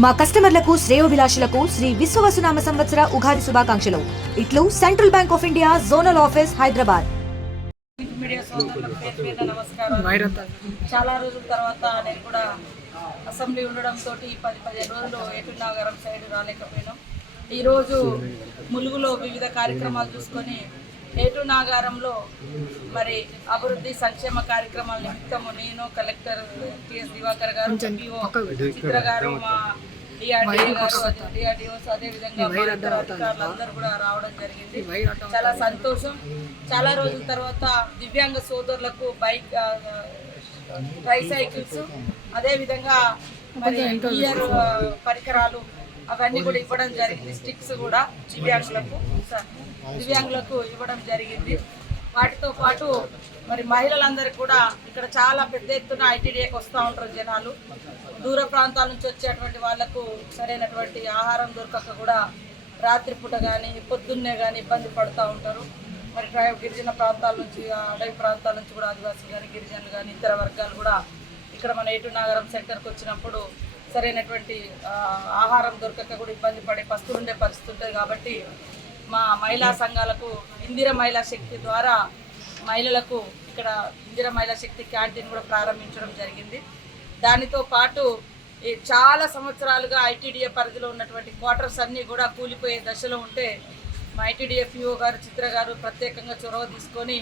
మా కస్టమర్లకు శ్రేయోభిలాషులకు శ్రీ విశ్వవసునామ సంవత్సర ఉగాది శుభాకాంక్షలు. ఇట్లు central bank of India zonal office Hyderabad. Media సోదరులకు పేరు నమస్కారం. చాలా రోజుల తర్వాత నేను కూడా అసెంబ్లీ ఉండడంతో 10-15 రోజులు ఏటునాగరం సైడ్ రాలేకపోయినాం. ఈరోజు ములుగులో వివిధ కార్యక్రమాలు చూసుకొని ఏటునాగారంలో మరి అభివృద్ధి సంక్షేమ కార్యక్రమాల నిమిత్తము నేను, కలెక్టర్ టిఎస్ దివాకర్ గారు, చిత్ర గారు, మా డిఆర్డిఓస్ అదేవిధంగా అధికారులందరూ కూడా రావడం జరిగింది. చాలా సంతోషం. చాలా రోజుల తర్వాత దివ్యాంగ సోదరులకు బైక్, ట్రైసైకిల్స్, అదేవిధంగా మరి ఇయర్ పరికరాలు అవన్నీ కూడా ఇవ్వడం జరిగింది. స్టిక్స్ కూడా దివ్యాంగులకు ఇవ్వడం జరిగింది. వాటితో పాటు మరి మహిళలందరికీ కూడా ఇక్కడ చాలా పెద్ద ఎత్తున ఐటీడీఏకి వస్తూ ఉంటారు జనాలు. దూర ప్రాంతాల నుంచి వచ్చేటువంటి వాళ్లకు సరైనటువంటి ఆహారం దొరకక కూడా రాత్రిపూట కానీ పొద్దున్నే కానీ ఇబ్బంది పడుతూ ఉంటారు. మరి గిరిజన ప్రాంతాల నుంచి, అడవి ప్రాంతాల నుంచి కూడా ఆదివాసులు కానీ, గిరిజనులు కానీ, ఇతర వర్గాలు కూడా ఇక్కడ మన ఏటునాగరం సెంటర్కి వచ్చినప్పుడు సరైనటువంటి ఆహారం దొరకక కూడా ఇబ్బంది పడే పరిస్థితులు ఉండే పరిస్థితి ఉంటుంది. కాబట్టి మా మహిళా సంఘాలకు ఇందిర మహిళా శక్తి ద్వారా మహిళలకు ఇక్కడ ఇందిర మహిళా శక్తి క్యాంటీన్ కూడా ప్రారంభించడం జరిగింది. దానితో పాటు చాలా సంవత్సరాలుగా ఐటీడీఏ పరిధిలో ఉన్నటువంటి క్వార్టర్స్ అన్నీ కూడా కూలిపోయే దశలో ఉంటే మా ఐటీడీఏ పిఓ గారు, చిత్ర గారు ప్రత్యేకంగా చొరవ తీసుకొని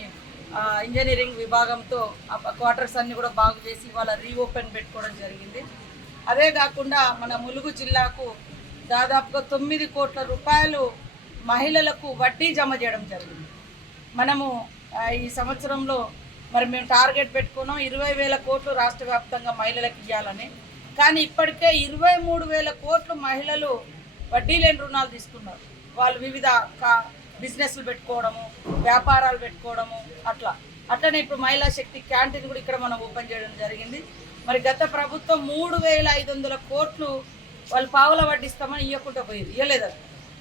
ఇంజనీరింగ్ విభాగంతో ఆ క్వార్టర్స్ అన్నీ కూడా బాగు చేసి ఇవాళ రీఓపెన్ పెట్టుకోవడం జరిగింది. అదే కాకుండా మన ములుగు జిల్లాకు దాదాపుగా 9 కోట్ల రూపాయలు మహిళలకు వడ్డీ జమ చేయడం జరిగింది. మనము ఈ సంవత్సరంలో మరి మేము టార్గెట్ పెట్టుకున్నాం 20,000 కోట్లు రాష్ట్ర వ్యాప్తంగా మహిళలకు ఇవ్వాలని. కానీ ఇప్పటికే 23,000 కోట్లు మహిళలు వడ్డీ లేని రుణాలు తీసుకున్నారు. వాళ్ళు వివిధ బిజినెస్లు పెట్టుకోవడము, వ్యాపారాలు పెట్టుకోవడము, అట్లనే ఇప్పుడు మహిళా శక్తి క్యాంటీన్ కూడా ఇక్కడ మనం ఓపెన్ చేయడం జరిగింది. మరి గత ప్రభుత్వం 3,500 కోట్లు వాళ్ళు పావుల వడ్డిస్తామని ఇవ్వకుండా పోయింది, ఇవ్వలేదు.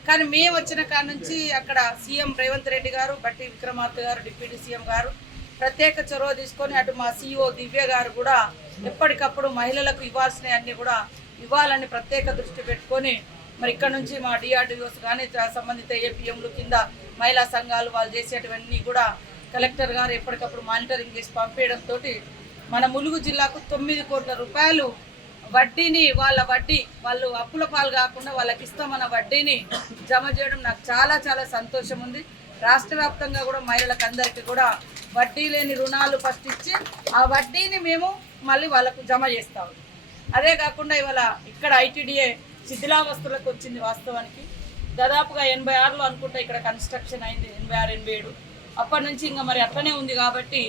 కానీ మేము వచ్చిన కాడ నుంచి అక్కడ సీఎం రేవంత్ రెడ్డి గారు, బట్టి విక్రమార్క గారు, డిప్యూటీ సీఎం గారు ప్రత్యేక చొరవ తీసుకొని అటు మా సిఇఓ దివ్య గారు కూడా ఎప్పటికప్పుడు మహిళలకు ఇవ్వాల్సినవి అన్నీ కూడా ఇవ్వాలని ప్రత్యేక దృష్టి పెట్టుకొని మరి ఇక్కడ నుంచి మా డిఆర్డిఓస్ కానీ సంబంధిత ఏపీఎంలు కింద మహిళా సంఘాలు వాళ్ళు చేసేటివన్నీ కూడా కలెక్టర్ గారు ఎప్పటికప్పుడు మానిటరింగ్ చేసి పంపేయడంతో మన ములుగు జిల్లాకు 9 కోట్ల రూపాయలు వడ్డీని వాళ్ళు అప్పుల పాలు కాకుండా వాళ్ళకి ఇస్తామన్న వడ్డీని జమ చేయడం నాకు చాలా చాలా సంతోషం ఉంది. రాష్ట్ర వ్యాప్తంగా కూడా మహిళలకు అందరికీ కూడా వడ్డీ లేని రుణాలు ఫస్ట్ ఇచ్చి ఆ వడ్డీని మేము మళ్ళీ వాళ్ళకు జమ చేస్తాము. అదే కాకుండా ఇవాళ ఇక్కడ ఐటీడీఏ శిథిలావస్థలకు వచ్చింది. వాస్తవానికి దాదాపుగా 86లో అనుకుంటా ఇక్కడ కన్స్ట్రక్షన్ అయింది, 86-87. అప్పటి నుంచి ఇంకా మరి అట్లనే ఉంది. కాబట్టి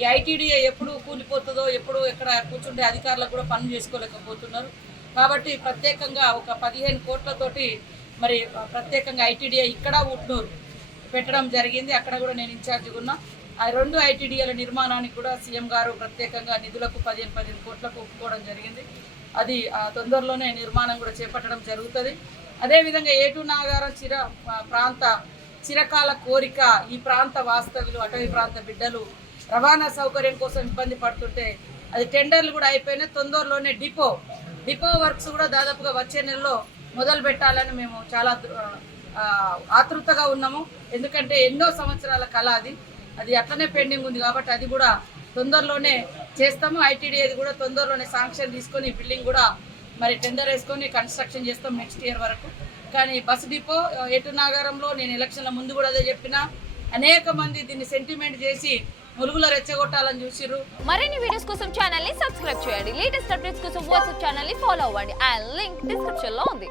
ఈ ఐటీడీఏ ఎప్పుడు కూలిపోతుందో, ఎప్పుడు ఎక్కడ కూర్చుంటే అధికారులకు కూడా పనులు చేసుకోలేకపోతున్నారు. కాబట్టి ప్రత్యేకంగా ఒక 15 కోట్లతోటి మరి ప్రత్యేకంగా ఐటీడీఏ ఇక్కడ ఉట్నూరు పెట్టడం జరిగింది. అక్కడ కూడా నేను ఇన్ఛార్జిగా ఉన్నా. ఆ 2 ఐటీడీఏల నిర్మాణానికి కూడా సీఎం గారు ప్రత్యేకంగా నిధులకు 15 కోట్లకు ఒప్పుకోవడం జరిగింది. అది తొందరలోనే నిర్మాణం కూడా చేపట్టడం జరుగుతుంది. అదేవిధంగా ఏటునాగారం చిరకాల కోరిక, ఈ ప్రాంత వాస్తవ్యులు, అటవీ ప్రాంత బిడ్డలు రవాణా సౌకర్యం కోసం ఇబ్బంది పడుతుంటే అది టెండర్లు కూడా అయిపోయినాయి. తొందరలోనే డిపో వర్క్స్ కూడా దాదాపుగా వచ్చే నెలలో మొదలు పెట్టాలని మేము చాలా ఆతృతగా ఉన్నాము. ఎందుకంటే ఎన్నో సంవత్సరాల కళ అది అట్లనే పెండింగ్ ఉంది. కాబట్టి అది కూడా తొందరలోనే చేస్తాము. ఐటీడీఏది కూడా తొందరలోనే శాంక్షన్ తీసుకొని బిల్డింగ్ కూడా మరి టెండర్ వేసుకొని కన్స్ట్రక్షన్ చేస్తాం నెక్స్ట్ ఇయర్ వరకు. కానీ బస్ డిపో ఏటునాగారంలో నేను ఎలక్షన్ల ముందు కూడా అదే చెప్పిన, అనేక మంది దీన్ని సెంటిమెంట్ చేసి ములుగులో రెచ్చగొట్టాలని చూసిర్రు. మరిన్ని వీడియోస్ కోసం ఛానల్ ని సబ్స్క్రైబ్ చేయండి. లేటెస్ట్ అప్డేట్స్ కోసం వాట్సాప్ ఛానల్ ని ఫాలో అవ్వండి. ఆ లింక్ డిస్క్రిప్షన్ లో ఉంది.